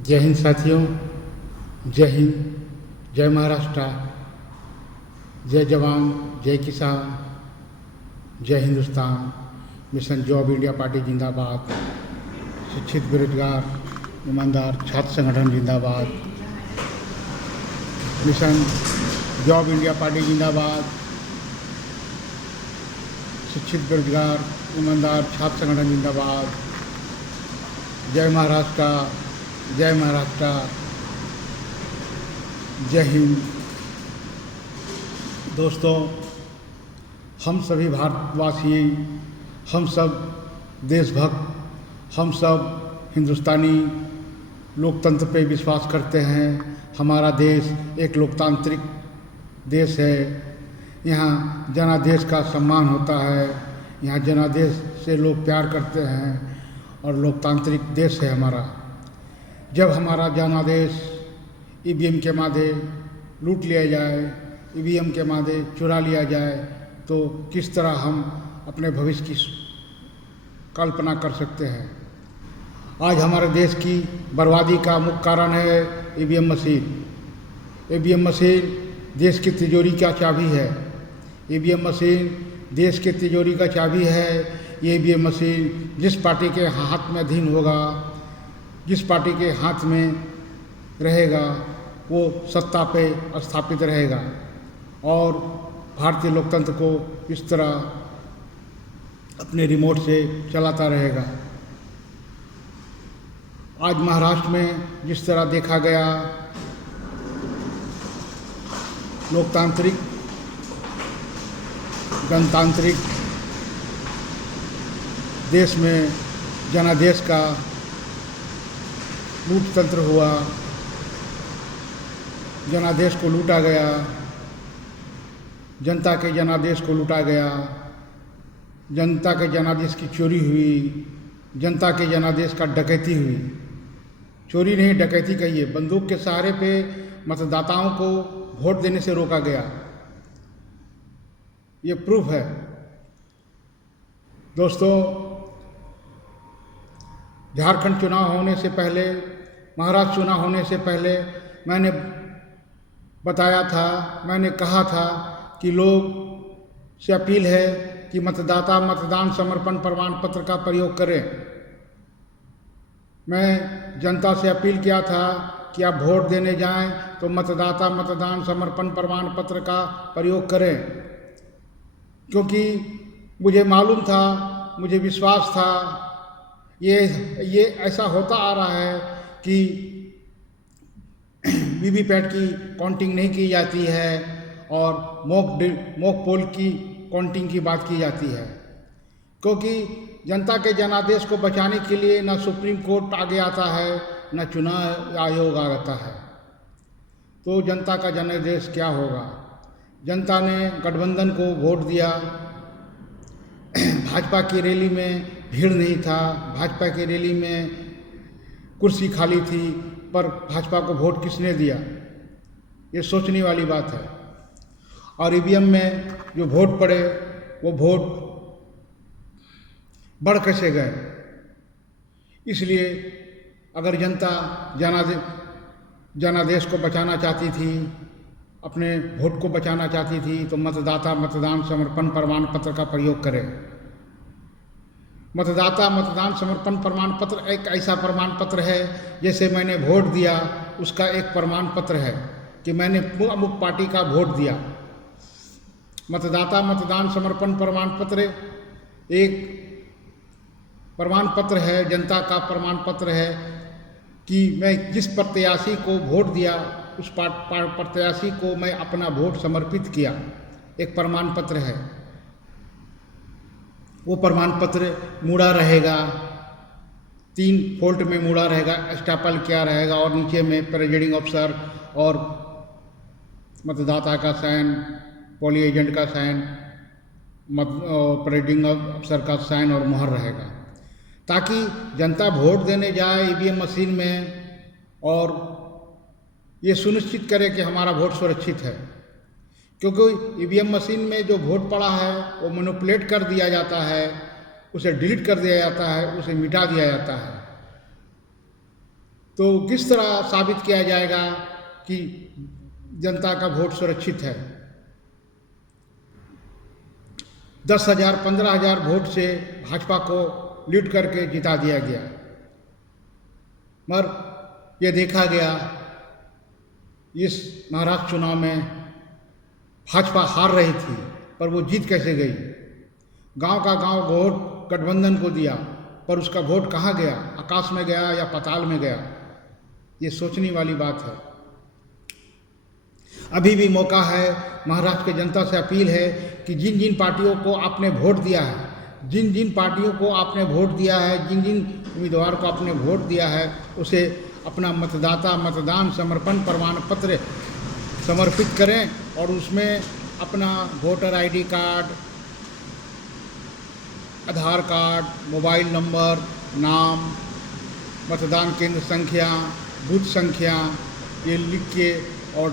जय हिंद साथियों, जय हिंद, जय महाराष्ट्र, जय जवान, जय किसान, जय Hindustan. Mission job India party जिंदाबाद। शिक्षित बेरोजगार ईमानदार छात्र संगठन जिंदाबाद। मिशन जॉब इंडिया पार्टी जिंदाबाद। शिक्षित बेरोजगार ईमानदार छात्र संगठन जिंदाबाद। जय महाराष्ट्र, जय महाराष्ट्र, जय हिंद। दोस्तों, हम सभी भारतवासी, हम सब देशभक्त, हम सब हिंदुस्तानी लोकतंत्र पे विश्वास करते हैं। हमारा देश एक लोकतांत्रिक देश है। यहाँ जनादेश का सम्मान होता है। यहाँ जनादेश से लोग प्यार करते हैं और लोकतांत्रिक देश है हमारा। जब हमारा जनादेश ईवीएम के मादे लूट लिया जाए, ईवीएम के मादे चुरा लिया जाए, तो किस तरह हम अपने भविष्य की कल्पना कर सकते हैं। आज हमारे देश की बर्बादी का मुख्य कारण है ईवीएम मशीन। ईवीएम मशीन देश की तिजोरी का चाबी है। ईवीएम मशीन देश की तिजोरी का चाबी है। ये ईवीएम मशीन जिस पार्टी के हाथ में अधीन होगा, जिस पार्टी के हाथ में रहेगा, वो सत्ता पे स्थापित रहेगा और भारतीय लोकतंत्र को इस तरह अपने रिमोट से चलाता रहेगा। आज महाराष्ट्र में जिस तरह देखा गया, लोकतांत्रिक गणतांत्रिक देश में जनादेश का लूट तंत्र हुआ, जनादेश को लूटा गया, जनता के जनादेश को लूटा गया, जनता के जनादेश की चोरी हुई, जनता के जनादेश का डकैती हुई। चोरी नहीं, डकैती कहिए। बंदूक के सहारे पे मतदाताओं को वोट देने से रोका गया। ये प्रूफ है। दोस्तों, झारखंड चुनाव होने से पहले, महाराष्ट्र चुनाव होने से पहले मैंने बताया था, मैंने कहा था कि लोग से अपील है कि मतदाता मतदान समर्पण प्रमाण पत्र का प्रयोग करें। मैं जनता से अपील किया था कि आप वोट देने जाएं तो मतदाता मतदान समर्पण प्रमाण पत्र का प्रयोग करें, क्योंकि मुझे मालूम था, मुझे विश्वास था, ये ऐसा होता आ रहा है कि वीवीपैट की काउंटिंग नहीं की जाती है और मॉक पोल की काउंटिंग की बात की जाती है। क्योंकि जनता के जनादेश को बचाने के लिए न सुप्रीम कोर्ट आगे आता है, न चुनाव आयोग आता है। तो जनता का जनादेश क्या होगा? जनता ने गठबंधन को वोट दिया। भाजपा की रैली में भीड़ नहीं था, भाजपा की रैली में कुर्सी खाली थी, पर भाजपा को वोट किसने दिया? ये सोचने वाली बात है। और ईवीएम में जो वोट पड़े, वो वोट बढ़ कैसे गए? इसलिए अगर जनता जनादेश को बचाना चाहती थी, अपने वोट को बचाना चाहती थी, तो मतदाता मतदान समर्पण प्रमाण पत्र का प्रयोग करें। मतदाता मतदान समर्पण प्रमाण पत्र एक ऐसा प्रमाण पत्र है, जैसे मैंने वोट दिया उसका एक प्रमाण पत्र है कि मैंने अमुक पार्टी का वोट दिया। मतदाता मतदान समर्पण प्रमाण पत्र एक प्रमाण पत्र है, जनता का प्रमाण पत्र है कि मैं जिस प्रत्याशी को वोट दिया उस प्रत्याशी को मैं अपना वोट समर्पित किया। एक प्रमाण पत्र है। वो प्रमाण पत्र मुड़ा रहेगा, 3 फोल्ड में मुड़ा रहेगा, स्टेपल किया रहेगा और नीचे में प्रेजाइडिंग अफसर और मतदाता का साइन, पोलिंग एजेंट का साइन, प्रेजाइडिंग अफसर का साइन और मुहर रहेगा, ताकि जनता वोट देने जाए ईवीएम मशीन में और ये सुनिश्चित करे कि हमारा वोट सुरक्षित है। क्योंकि ईवीएम मशीन में जो वोट पड़ा है वो मैनिपुलेट कर दिया जाता है, उसे डिलीट कर दिया जाता है, उसे मिटा दिया जाता है। तो किस तरह साबित किया जाएगा कि जनता का वोट सुरक्षित है? 10,000 15,000 वोट से भाजपा को लीड करके जिता दिया गया, मगर ये देखा गया इस महाराष्ट्र चुनाव में भाजपा हार रही थी, पर वो जीत कैसे गई? गांव का गांव वोट गठबंधन को दिया, पर उसका वोट कहाँ गया? आकाश में गया या पाताल में गया? ये सोचने वाली बात है। अभी भी मौका है। महाराष्ट्र की जनता से अपील है कि जिन जिन पार्टियों को आपने वोट दिया है, जिन जिन पार्टियों को आपने वोट दिया है, जिन जिन उम्मीदवार को आपने वोट दिया है, उसे अपना मतदान समर्पण प्रमाण पत्र समर्पित करें और उसमें अपना वोटर आईडी कार्ड, आधार कार्ड, मोबाइल नंबर, नाम, मतदान केंद्र संख्या, बूथ संख्या ये लिख के और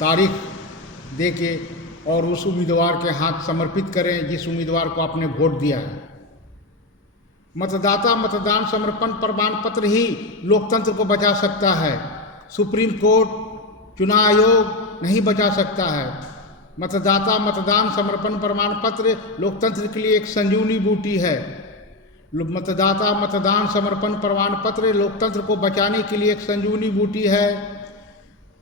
तारीख दे के और उस उम्मीदवार के हाथ समर्पित करें जिस उम्मीदवार को आपने वोट दिया है। मतदान समर्पण प्रमाण पत्र ही लोकतंत्र को बचा सकता है। सुप्रीम कोर्ट, चुनाव आयोग नहीं बचा सकता है। मतदान समर्पण प्रमाण पत्र लोकतंत्र के लिए एक संजीवनी बूटी है। मतदान समर्पण प्रमाण पत्र लोकतंत्र को बचाने के लिए एक संजीवनी बूटी है,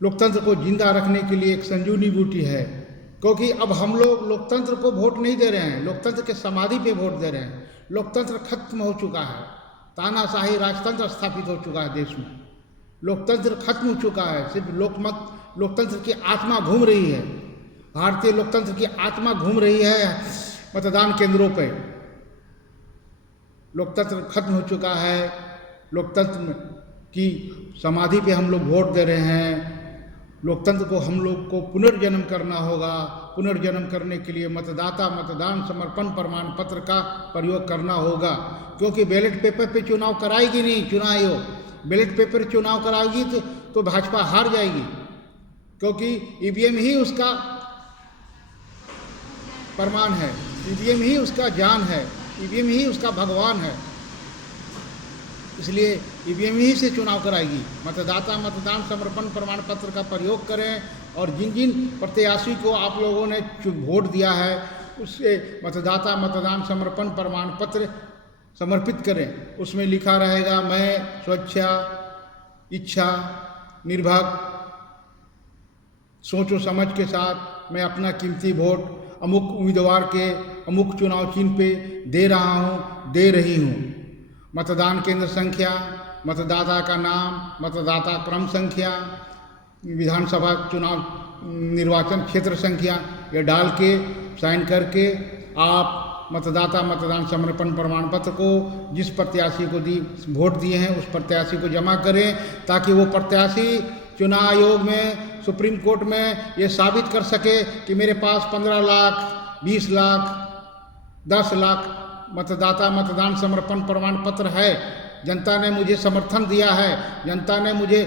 लोकतंत्र को जिंदा रखने के लिए एक संजीवनी बूटी है। क्योंकि अब हम लोग लोकतंत्र को वोट नहीं दे रहे हैं, लोकतंत्र के समाधि पे वोट दे रहे हैं। लोकतंत्र खत्म हो चुका है, तानाशाही राजतंत्र स्थापित हो चुका है देश में। लोकतंत्र खत्म हो चुका है, सिर्फ लोकतंत्र की आत्मा घूम रही है। भारतीय लोकतंत्र की आत्मा घूम रही है मतदान केंद्रों पे। लोकतंत्र खत्म हो चुका है, लोकतंत्र की समाधि पे हम लोग वोट दे रहे हैं। लोकतंत्र को हम लोग को पुनर्जन्म करना होगा। पुनर्जन्म करने के लिए मतदान समर्पण प्रमाण पत्र का प्रयोग करना होगा, क्योंकि बैलेट पेपर पे चुनाव कराएगी नहीं चुनाव आयोग। बैलेट पेपर चुनाव कराएगी तो भाजपा हार जाएगी, क्योंकि ईवीएम ही उसका प्रमाण है, ईवीएम ही उसका जान है, ईवीएम ही उसका भगवान है। इसलिए ईवीएम ही से चुनाव कराएगी। मतदान समर्पण प्रमाण पत्र का प्रयोग करें और जिन जिन प्रत्याशी को आप लोगों ने वोट दिया है उससे मतदान समर्पण प्रमाण पत्र समर्पित करें। उसमें लिखा रहेगा, मैं स्वेच्छा, इच्छा, निर्भक, सोचो समझ के साथ मैं अपना कीमती वोट अमुक उम्मीदवार के अमुक चुनाव चिन्ह पे दे रहा हूँ, दे रही हूँ। मतदान केंद्र संख्या, मतदाता का नाम, मतदाता क्रम संख्या, विधानसभा चुनाव निर्वाचन क्षेत्र संख्या ये डाल के साइन करके आप मतदान समर्पण प्रमाण पत्र को जिस प्रत्याशी को वोट दिए हैं उस प्रत्याशी को जमा करें, ताकि वो प्रत्याशी चुनाव आयोग में, सुप्रीम कोर्ट में ये साबित कर सके कि मेरे पास 15 लाख, 20 लाख, 10 लाख मतदान समर्पण प्रमाण पत्र है। जनता ने मुझे समर्थन दिया है, जनता ने मुझे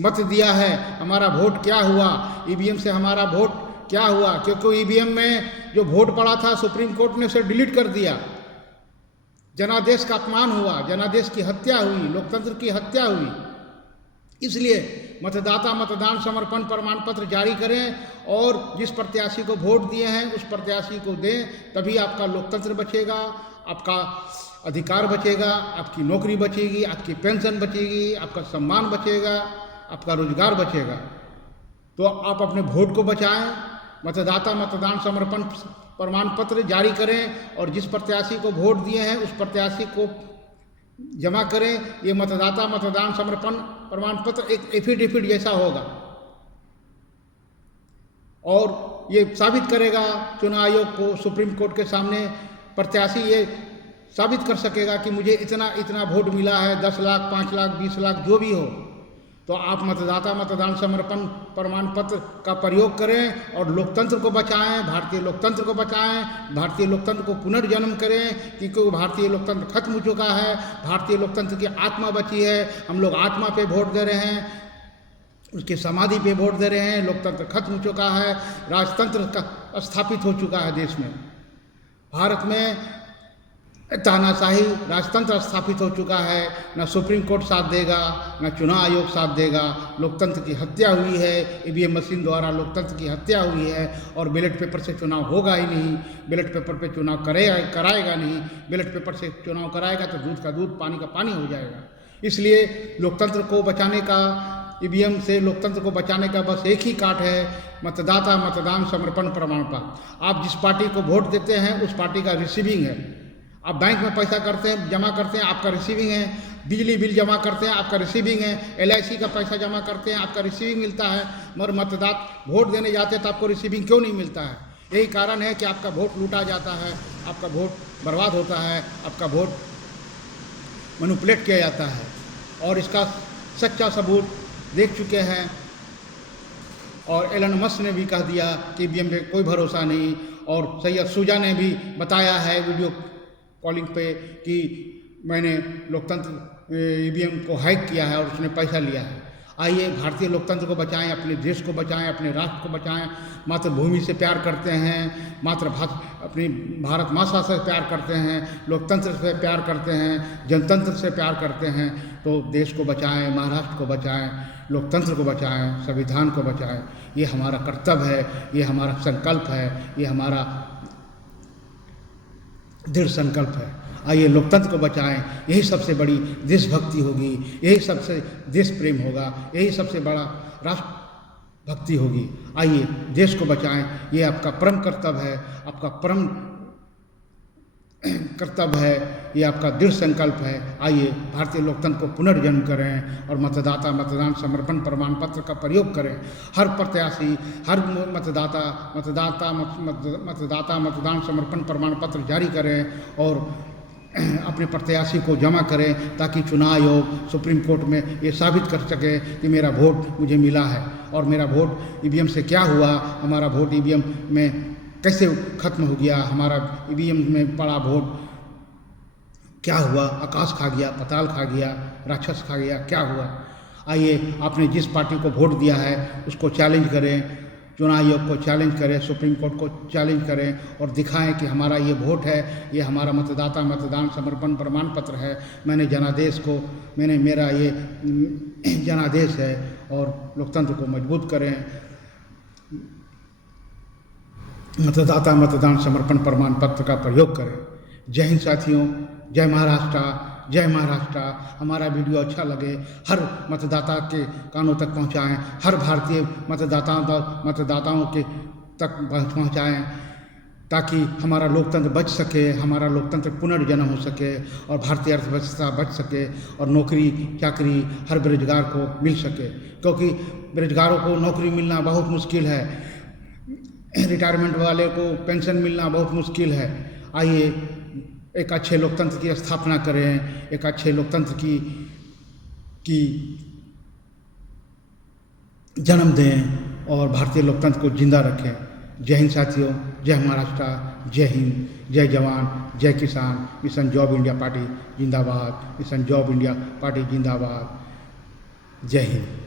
मत दिया है। हमारा वोट क्या हुआ, ईवीएम से हमारा वोट क्या हुआ? क्योंकि ईवीएम में जो वोट पड़ा था सुप्रीम कोर्ट ने उसे डिलीट कर दिया। जनादेश का अपमान हुआ, जनादेश की हत्या हुई, लोकतंत्र की हत्या हुई। इसलिए मतदान समर्पण प्रमाण पत्र जारी करें और जिस प्रत्याशी को वोट दिए हैं उस प्रत्याशी को दें, तभी आपका लोकतंत्र बचेगा, आपका अधिकार बचेगा, आपकी नौकरी बचेगी, आपकी पेंशन बचेगी, आपका सम्मान बचेगा, आपका रोजगार बचेगा। तो आप अपने वोट को बचाएं, मतदान समर्पण प्रमाण पत्र जारी करें और जिस प्रत्याशी को वोट दिए हैं उस प्रत्याशी को जमा करें। ये मतदान समर्पण प्रमाण पत्र एक एफिडेविट जैसा होगा और ये साबित करेगा चुनाव आयोग को, सुप्रीम कोर्ट के सामने प्रत्याशी ये साबित कर सकेगा कि मुझे इतना वोट मिला है, 10 लाख, 5 लाख, 20 लाख, जो भी हो। तो आप मतदान समर्पण प्रमाण पत्र का प्रयोग करें और लोकतंत्र को बचाएं, भारतीय लोकतंत्र को बचाएं, भारतीय लोकतंत्र को पुनर्जन्म करें, क्योंकि भारतीय लोकतंत्र खत्म हो चुका है। भारतीय लोकतंत्र की आत्मा बची है, हम लोग आत्मा पे वोट दे रहे हैं, उसकी समाधि पे वोट दे रहे हैं। लोकतंत्र खत्म हो चुका है, राजतंत्र का स्थापित हो चुका है देश में। भारत में तानाशाही राजतंत्र स्थापित हो चुका है, ना सुप्रीम कोर्ट साथ देगा, ना चुनाव आयोग साथ देगा। लोकतंत्र की हत्या हुई है, ईवीएम मशीन द्वारा लोकतंत्र की हत्या हुई है और बैलेट पेपर से चुनाव होगा ही नहीं। बैलेट पेपर पे चुनाव कराएगा नहीं। बैलेट पेपर से चुनाव कराएगा तो दूध का दूध पानी का पानी हो जाएगा। इसलिए लोकतंत्र को बचाने का, ईवीएम से लोकतंत्र को बचाने का बस एक ही काट है, मतदाता मतदान समर्पण प्रमाण पत्र। आप जिस पार्टी को वोट देते हैं उस पार्टी का रिसीविंग है। आप बैंक में पैसा जमा करते हैं, आपका रिसीविंग है। बिजली बिल जमा करते हैं, आपका रिसीविंग है। LIC का पैसा जमा करते हैं, आपका रिसीविंग मिलता है। मगर मतदाता वोट देने जाते हैं तो आपको रिसीविंग क्यों नहीं मिलता है? यही कारण है कि आपका वोट लूटा जाता है, आपका वोट बर्बाद होता है, आपका वोट मैनिपुलेट किया जाता है। और इसका सच्चा सबूत देख चुके हैं। और एलन मस्क ने भी कह दिया कि ईवीएम पे कोई भरोसा नहीं। और सैयद शुजा ने भी बताया है वीडियो कॉलिंग पे कि मैंने लोकतंत्र ईवीएम को हैक किया है और उसने पैसा लिया है। आइए भारतीय लोकतंत्र को बचाएं, अपने देश को बचाएं, अपने राष्ट्र को बचाएं। मातृभूमि से प्यार करते हैं, अपनी भारत माता से प्यार करते हैं, लोकतंत्र से प्यार करते हैं, जनतंत्र से प्यार करते हैं, तो देश को बचाएं, महाराष्ट्र को बचाएं, लोकतंत्र को बचाएं, संविधान को बचाएं। ये हमारा कर्तव्य है, ये हमारा संकल्प है, ये हमारा दृढ़ संकल्प है। आइए लोकतंत्र को बचाएं। यही सबसे बड़ी देशभक्ति होगी, यही सबसे देश प्रेम होगा, यही सबसे बड़ा राष्ट्र भक्ति होगी। आइए देश को बचाएं, ये आपका परम कर्तव्य है, आपका परम कर्तव्य है, ये आपका दृढ़ संकल्प है। आइए भारतीय लोकतंत्र को पुनर्जन्म करें और मतदाता मतदान समर्पण प्रमाण पत्र का प्रयोग करें। हर प्रत्याशी, हर मतदाता मतदान समर्पण प्रमाण पत्र जारी करें और अपने प्रत्याशी को जमा करें, ताकि चुनाव आयोग सुप्रीम कोर्ट में ये साबित कर सके कि मेरा वोट मुझे मिला है और मेरा वोट ईवीएम से क्या हुआ, हमारा वोट ईवीएम में कैसे खत्म हो गया, हमारा ईवीएम में पड़ा वोट क्या हुआ, आकाश खा गया, पताल खा गया, राक्षस खा गया, क्या हुआ। आइए आपने जिस पार्टी को वोट दिया है उसको चैलेंज करें, चुनाव आयोग को चैलेंज करें, सुप्रीम कोर्ट को चैलेंज करें और दिखाएं कि हमारा ये वोट है, ये हमारा मतदाता मतदान समर्पण प्रमाण पत्र है। मेरा ये जनादेश है। और लोकतंत्र को मजबूत करें। मतदाता मतदान समर्पण प्रमाण पत्र का प्रयोग करें। जय हिंद साथियों, जय महाराष्ट्र, जय महाराष्ट्र। हमारा वीडियो अच्छा लगे हर मतदाता के कानों तक पहुंचाएं, हर भारतीय मतदाताओं के तक पहुंचाएं, ताकि हमारा लोकतंत्र बच सके, हमारा लोकतंत्र पुनर्जन्म हो सके और भारतीय अर्थव्यवस्था बच सके और नौकरी चाकरी हर बेरोजगार को मिल सके। क्योंकि बेरोजगारों को नौकरी मिलना बहुत मुश्किल है, रिटायरमेंट वाले को पेंशन मिलना बहुत मुश्किल है। आइए एक अच्छे लोकतंत्र की स्थापना करें, एक अच्छे लोकतंत्र की जन्म दें और भारतीय लोकतंत्र को जिंदा रखें। जय हिंद साथियों, जय महाराष्ट्र, जय हिंद, जय जवान, जय किसान। मिशन जॉब इंडिया पार्टी जिंदाबाद, मिशन जॉब इंडिया पार्टी जिंदाबाद। जय हिंद।